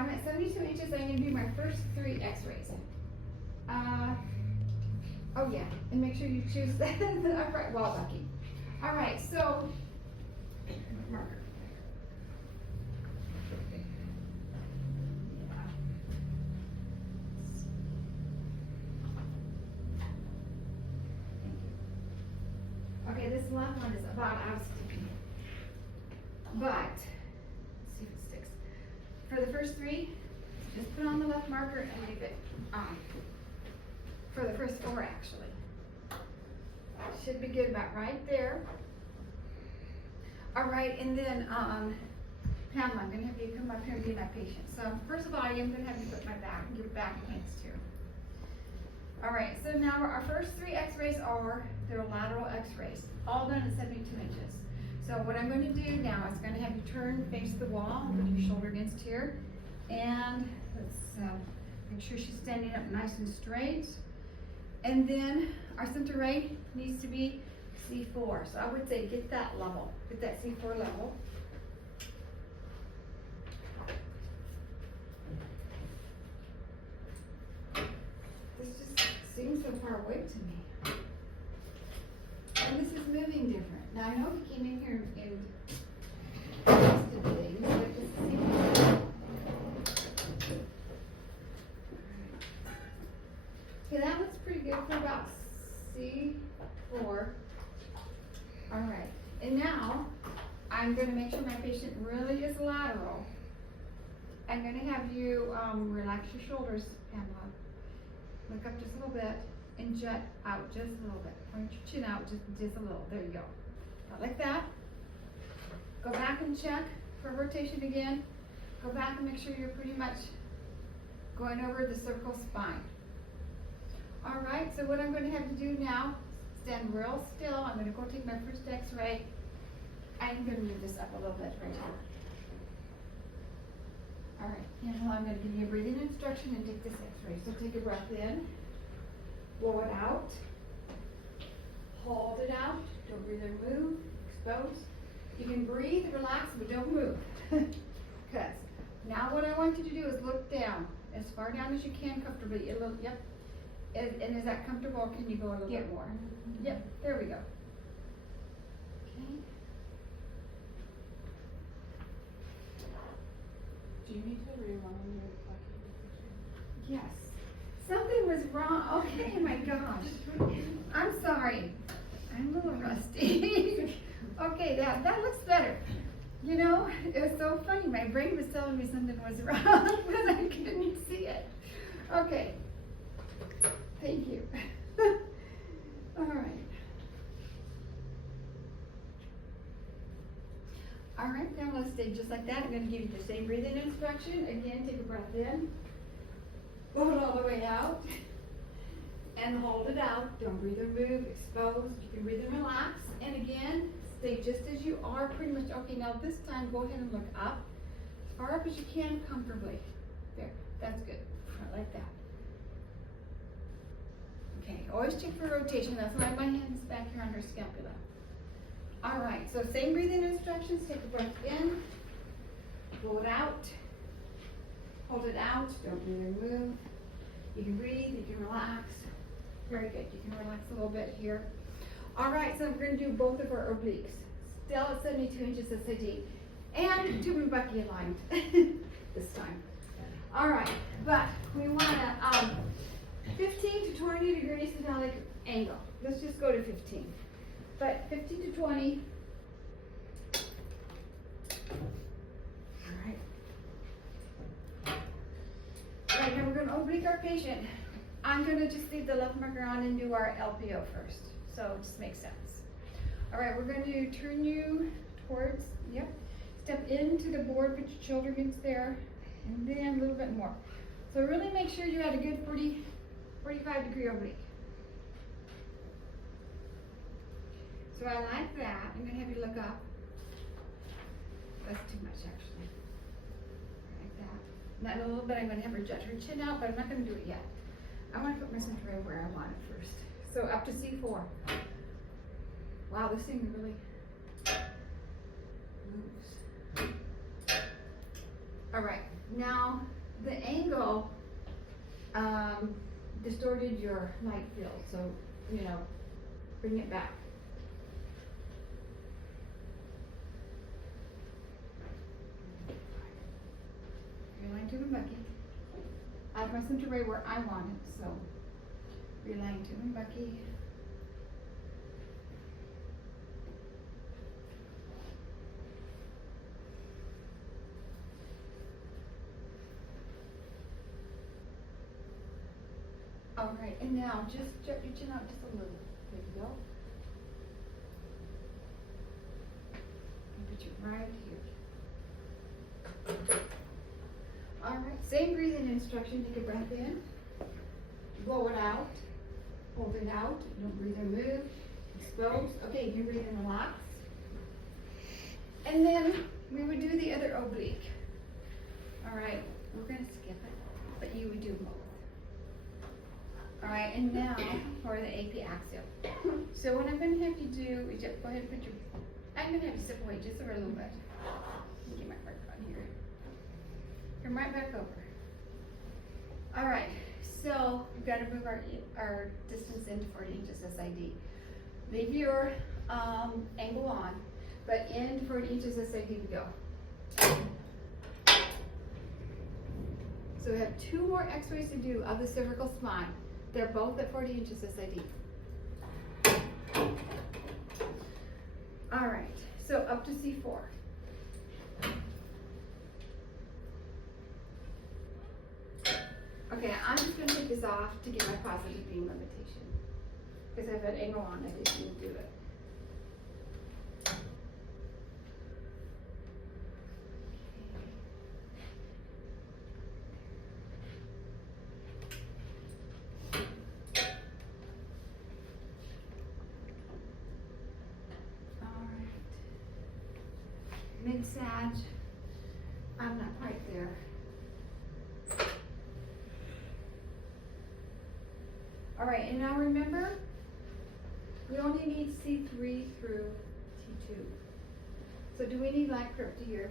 I'm at 72 inches. I'm gonna do my first 3 x-rays. Oh yeah, and make sure you choose the upright wall bucking. All right, so, marker. Okay, this left one is about out of sticking. But, let's see if it sticks. For the first 3, just put on the left marker and leave it on. For the first 4, actually. Should be good about right there. All right, and then, Pamela, I'm gonna have you come up here and be my patient. So, first of all, I am gonna have you put your back against here. All right, so now our first 3 x-rays are, they're lateral x-rays, all done at 72 inches. So what I'm going to do now is going to have you turn, face the wall, put your shoulder against here, and let's make sure she's standing up nice and straight. And then our center ray needs to be C4. So I would say get that level, get that C4 level. This just seems so far away to me. And this is moving different. Now I know if you came in here and adjusted things, but this seems. Okay, that looks pretty good for about C4. All right, and now I'm going to make sure my patient really is lateral. I'm going to have you relax your shoulders, Pamela. Look up just a little bit and jut out just a little bit. Point your chin out just a little. There you go. Not like that. Go back and check for rotation again. Go back and make sure you're pretty much going over the cervical spine. All right, so what I'm going to have you do now, stand real still. I'm going to go take my first x-ray. I'm going to move this up a little bit right here. All right, now I'm going to give you a breathing instruction and take this x-ray. So take a breath in, blow it out, hold it out, don't breathe or move, expose. You can breathe, relax, but don't move. Because now what I want you to do is look down, as far down as you can comfortably. Yep. And is that comfortable? Can you go a little bit more? Yep, there we go. Okay. Do you need to rewind your bucking? Yes. Something was wrong. Okay, my gosh. I'm sorry. I'm a little rusty. Okay, that looks better. You know, it was so funny. My brain was telling me something was wrong, but I couldn't see it. Okay. Thank you. All right. All right, now let's stay just like that. I'm going to give you the same breathing instruction. Again, take a breath in. Blow it all the way out. And hold it out. Don't breathe or move. Expose. You can breathe and relax. And again, stay just as you are pretty much. Okay, now this time go ahead and look up. As far up as you can comfortably. There. That's good. Right like that. Okay, always check for rotation. That's why my hand is back here on her scapula. All right, so same breathing instructions. Take a breath in, blow it out, hold it out, don't breathe or move. You can breathe, you can relax. Very good, you can relax a little bit here. All right, so we're going to do both of our obliques. Still at 72 inches SID. And tube and bucky aligned this time. All right, but we want to 15 to 20 degrees phenolic angle. Let's just go to 15. But 15 to 20. All right. All right, now we're going to oblique our patient. I'm going to just leave the left marker on and do our LPO first. So it just makes sense. All right, we're going to turn you towards, step into the board, put your shoulder against there, and then a little bit more. So really make sure you're at a good 45 degree oblique. So I like that. I'm going to have you look up. That's too much actually. Like that. Now in a little bit I'm going to have her jut her chin out, but I'm not going to do it yet. I want to put my center right where I want it first. So up to C4. Wow, this thing really moves. All right, now the angle distorted your light field, so, you know, bring it back. Realign tube and Bucky. I've my center right where I want it, so realign tube and Bucky. All right, and now just stretch your chin out just a little. There you go. And put you right here. All right, same breathing instruction. Take a breath in, blow it out, hold it out. Don't breathe or move. Expose. Okay, you can breathe and relax. And then we would do the other oblique. All right, we're gonna skip it, but you would do both. All right, and now for the AP axial. So what I'm going to have you do is just go ahead and put your, I'm going to have you step away just over a little bit. Let me get my mark on here. Come right back over. All right, so we've got to move our distance into 40 inches SID. Leave your angle on, but in 40 inches SID we go. So we have 2 more x-rays to do of the cervical spine. They're both at 40 inches SID. All right, so up to C4. Okay, I'm just gonna take this off to get my positive beam limitation. Because I have that angle on, I didn't do it. Mid-sag, I'm not quite there. All right, and now remember, we only need C3 through T2. So do we need line curve to here?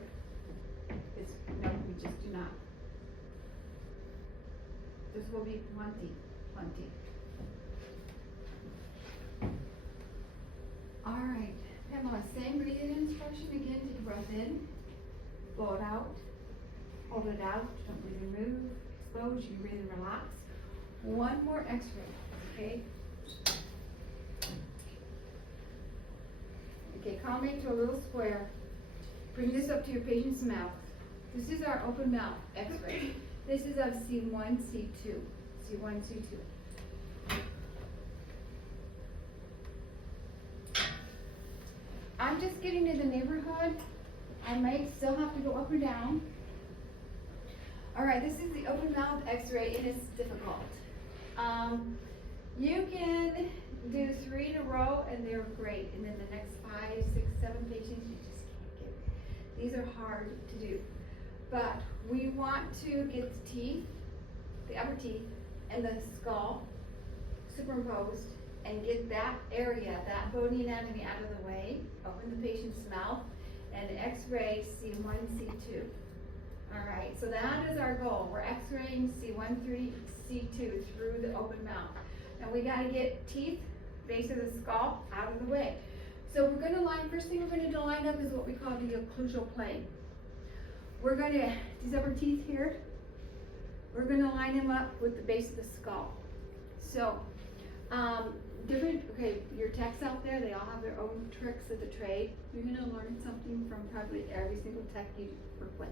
No, we just do not. This will be plenty. All right. Pamela, same breathing instruction again. Take a breath in, blow it out, hold it out, don't breathe and move, expose, you breathe and relax. One more x-ray, okay? Okay, calm into a little square. Bring this up to your patient's mouth. This is our open mouth x-ray. This is of C1, C2. C1, C2. I'm just getting to the neighborhood. I might still have to go up or down. All right, this is the open mouth x-ray. It is difficult. You can do 3 in a row and they're great. And then the next 5, 6, 7 patients, you just can't get. These are hard to do. But we want to get the teeth, the upper teeth, and the skull superimposed and get that area, that bony anatomy out of the way, open the patient's mouth, and x-ray C1, C2. All right, so that is our goal. We're x-raying C1, 3, C2 through the open mouth. And we gotta get teeth, base of the skull, out of the way. So we're gonna line, first thing we're gonna line up is what we call the occlusal plane. We're gonna, these upper teeth here, we're gonna line them up with the base of the skull. So, okay, your techs out there, they all have their own tricks of the trade. You're gonna learn something from probably every single tech you work with.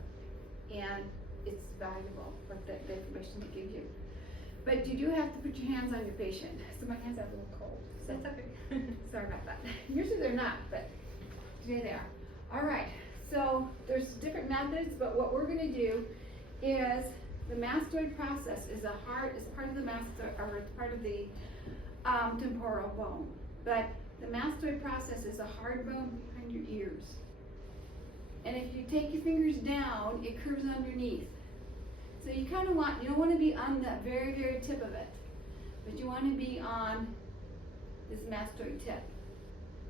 And it's valuable, like the information to give you. But you do have to put your hands on your patient. So my hands are a little cold. So that's okay. Sorry about that. Usually they're not, but today they are. All right, so there's different methods, but what we're gonna do is the mastoid process is part of the mastoid, or it's part of the temporal bone. But the mastoid process is a hard bone behind your ears. And if you take your fingers down, it curves underneath. So you kind of want, you don't want to be on the very, very tip of it, but you want to be on this mastoid tip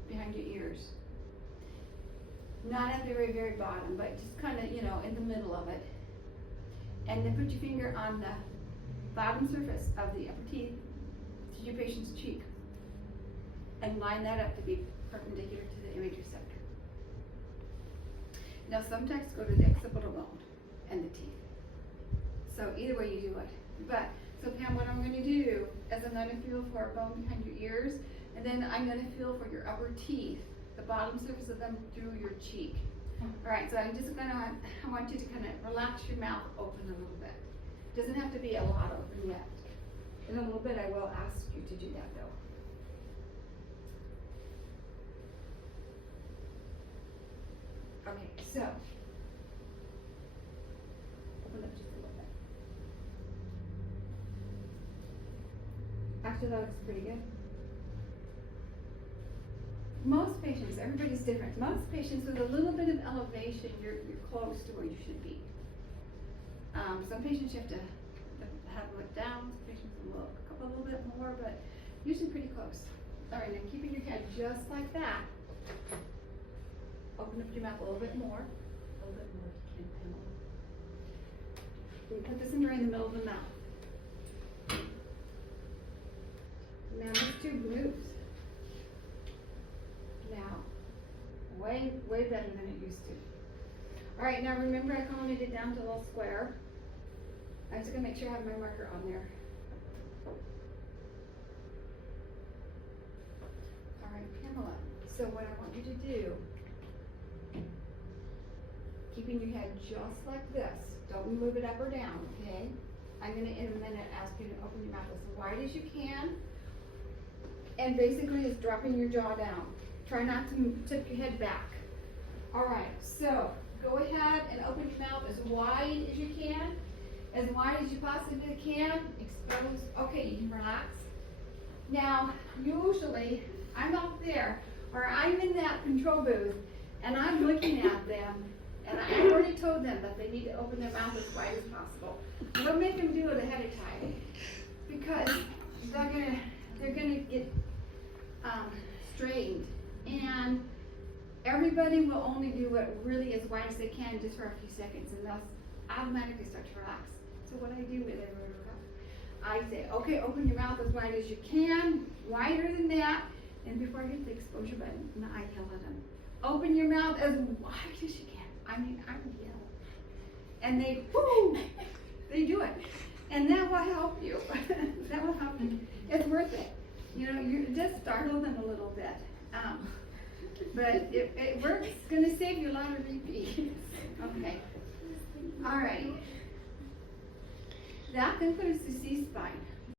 behind your ears. Not at the very, very bottom, but just kind of, you know, in the middle of it. And then put your finger on the bottom surface of the upper teeth to your patient's cheek. And line that up to be perpendicular to the image receptor. Now some techs go to the occipital bone and the teeth. So either way you do it. But, so Pam, what I'm gonna do is I'm gonna feel for a bone behind your ears, and then I'm gonna feel for your upper teeth, the bottom surface of them through your cheek. Alright, so I'm just gonna, I want you to kind of relax your mouth open a little bit. Doesn't have to be a lot open yet. In a little bit I will ask you to do that though. Okay, so open up just a little bit. Actually, that looks pretty good. Most patients, everybody's different. Most patients with a little bit of elevation, you're close to where you should be. Some patients you have to have them look down. Some patients will look up a little bit more, but usually pretty close. All right, now keeping your head just like that. Open up your mouth a little bit more. A little bit more if you can, Pamela. We put this in right in the middle of the mouth. Now let's do glues. Now, way better than it used to. All right, now remember I counted it down to a little square. I'm just gonna make sure I have my marker on there. All right, Pamela, so what I want you to do, keeping your head just like this, don't move it up or down, okay? I'm gonna in a minute ask you to open your mouth as wide as you can, and basically just dropping your jaw down. Try not to tip your head back. All right, so go ahead and open your mouth as wide as you can, as wide as you possibly can. Expose. Okay, you can relax. Now, usually I'm up there, or I'm in that control booth, and I'm looking at them, and I already told them that they need to open their mouth as wide as possible. Don't make them do it ahead of time, because they're gonna get strained, and everybody will only do it really as wide as they can just for a few seconds, and they'll automatically start to relax. So what I do with everyone, I say, okay, open your mouth as wide as you can, wider than that, and before I hit the exposure button, I yell at them, open your mouth as wide as you can. I mean, I would yell. And they, whoo, they do it. And that will help you. That will help you. It's worth it. You know, you just startle them a little bit. But it works. It's going to save you a lot of repeats. Okay. All right. That concludes the C-spine.